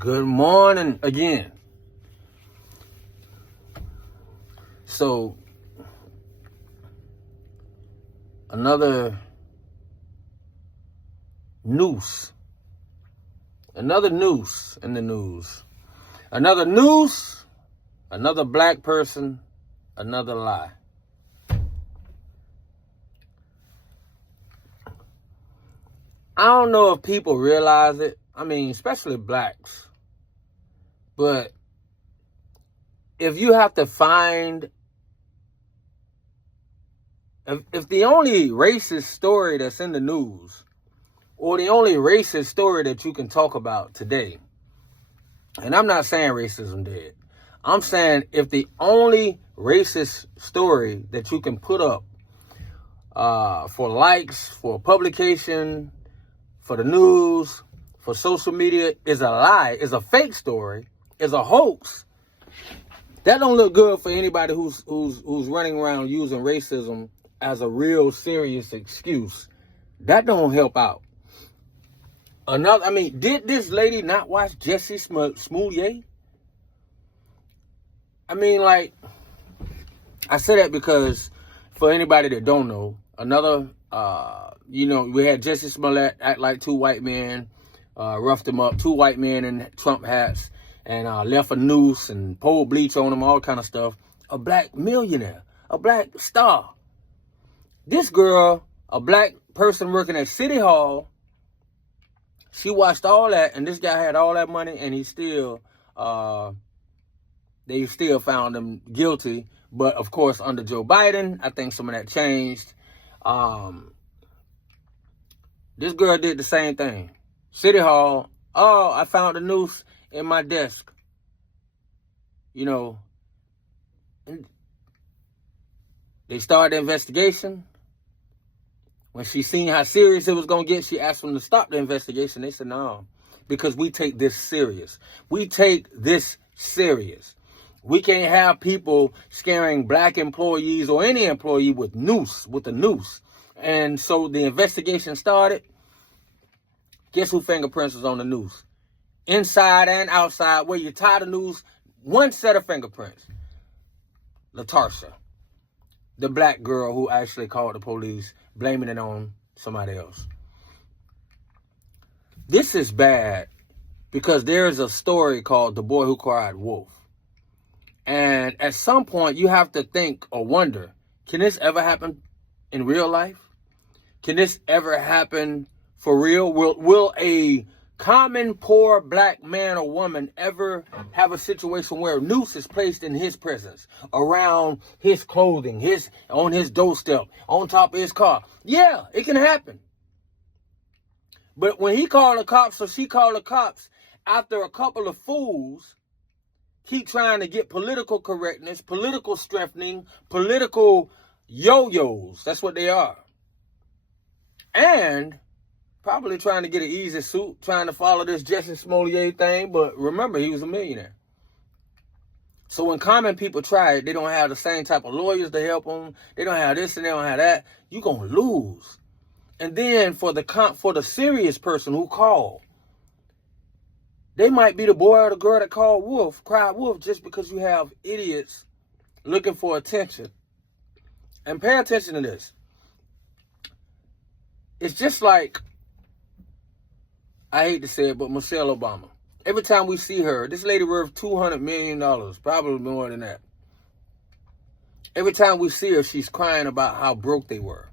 Good morning again. So, another noose. Another noose in the news. Another noose, another black person, another lie. I don't know if people realize it. I mean, especially blacks. But if you have to find, if the only racist story that's in the news, or the only racist story that you can talk about today, and I'm not saying racism dead, I'm saying if the only racist story that you can put up for likes, for publication, for the news, for social media is a lie, is a fake story, is a hoax, that don't look good for anybody who's running around using racism as a real serious excuse. That don't help out. Did this lady not watch Jussie Smollett? I mean, like, I say that because for anybody that don't know, another, we had Jussie Smollett act like two white men, roughed him up, two white men in Trump hats, and left a noose and poured bleach on him, all kind of stuff. A black millionaire, a black star. This girl, a black person working at City Hall, she watched all that, and this guy had all that money, and they still found him guilty. But of course, under Joe Biden, I think some of that changed. This girl did the same thing. City Hall, oh, I found a noose in my desk. And they started the investigation. When she seen how serious it was going to get, she asked them to stop the investigation. They said, no, because we take this serious. We take this serious. We can't have people scaring black employees or any employee with a noose. And so the investigation started. Guess who fingerprints was on the noose? Inside and outside, where you tie the noose, one set of fingerprints. LaTarsha, the black girl who actually called the police, blaming it on somebody else. This is bad because there is a story called The Boy Who Cried Wolf. And at some point, you have to think or wonder, can this ever happen in real life? Can this ever happen for real? Will a common poor black man or woman ever have a situation where a noose is placed in his presence, around his clothing, on his doorstep, on top of his car? Yeah, it can happen. But when he called the cops or she called the cops, after a couple of fools keep trying to get political correctness, political strengthening, political yo-yos, that's what they are, and probably trying to get an easy suit, trying to follow this Jussie Smollett thing. But remember, he was a millionaire. So when common people try it, they don't have the same type of lawyers to help them. They don't have this and they don't have that. You're going to lose. And then for the serious person who called, they might be the boy or the girl that cried wolf, just because you have idiots looking for attention. And pay attention to this. It's just like, I hate to say it, but Michelle Obama. Every time we see her, this lady worth $200 million, probably more than that. Every time we see her, she's crying about how broke they were.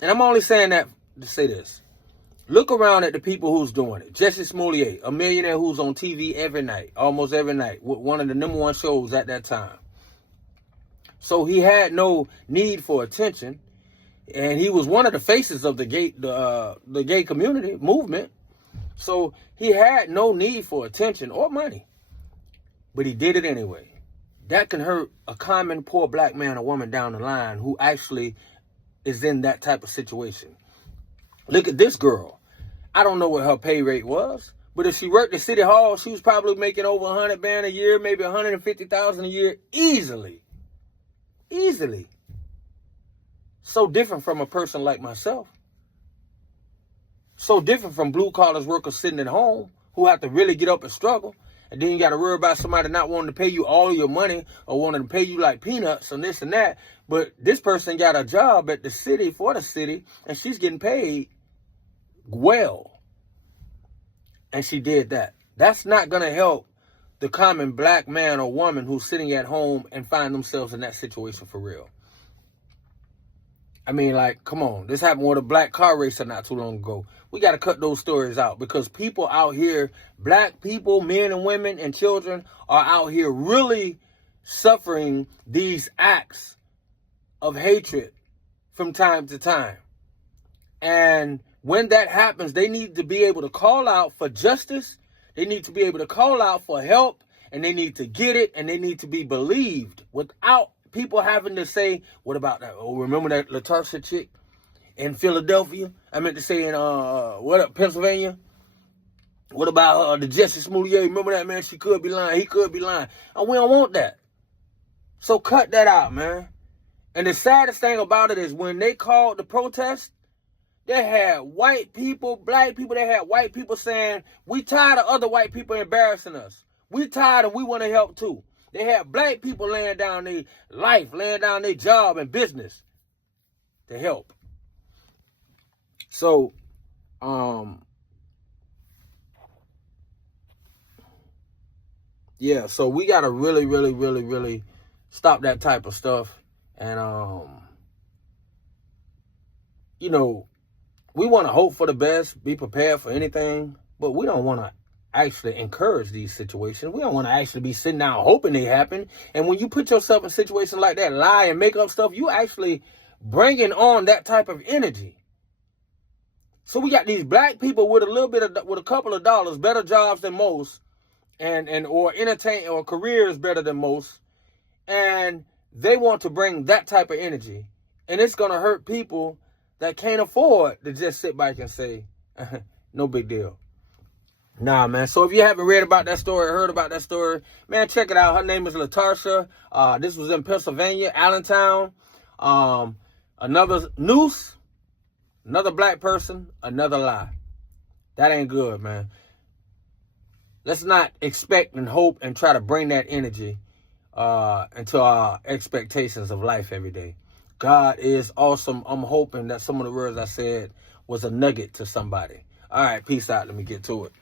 And I'm only saying that to say this. Look around at the people who's doing it. Jussie Smollett, a millionaire who's on TV every night, almost every night, with one of the number one shows at that time. So he had no need for attention. And he was one of the faces of the gay community movement. So he had no need for attention or money. But he did it anyway. That can hurt a common poor black man or woman down the line who actually is in that type of situation. Look at this girl. I don't know what her pay rate was, but if she worked at City Hall, she was probably making over $100,000 a year, maybe $150,000 a year, easily. So different from a person like myself. So different from blue-collar workers sitting at home who have to really get up and struggle. And then you got to worry about somebody not wanting to pay you all your money or wanting to pay you like peanuts and this and that. But this person got a job at the city for the city, and she's getting paid well. And she did that. That's not going to help the common black man or woman who's sitting at home and find themselves in that situation for real. I mean, like, come on. This happened with a black car racer not too long ago. We got to cut those stories out because people out here, black people, men and women and children are out here really suffering these acts of hatred from time to time. And when that happens, they need to be able to call out for justice. They need to be able to call out for help, and they need to get it, and they need to be believed without people having to say, what about that? Oh, remember that Latasha chick in Philadelphia? I meant to say in Pennsylvania. What about the Jesse Smollett? Remember that, man? She could be lying. He could be lying. And we don't want that. So cut that out, man. And the saddest thing about it is when they called the protest, they had white people, black people, they had white people saying, we tired of other white people embarrassing us. We tired and we want to help too. They had black people laying down their life, laying down their job and business to help. So, yeah, so we got to really, really, really, really stop that type of stuff. And, you know, we want to hope for the best, be prepared for anything, but we don't want to actually encourage these situations. We don't want to actually be sitting down hoping they happen. And when you put yourself in a situation like that, lie and make up stuff, you actually bringing on that type of energy. So we got these black people with with a couple of dollars, better jobs than most, or entertain or careers better than most, and they want to bring that type of energy, and it's gonna hurt people that can't afford to just sit back and say, no big deal. Nah, man. So if you haven't read about that story, heard about that story, man, check it out. Her name is Latasha. This was in Pennsylvania, Allentown. Another Noose, another black person, another lie. That ain't good, man. Let's not expect and hope and try to bring that energy into our expectations of life every day. God is awesome. I'm hoping that some of the words I said was a nugget to somebody. All right, peace out. Let me get to it.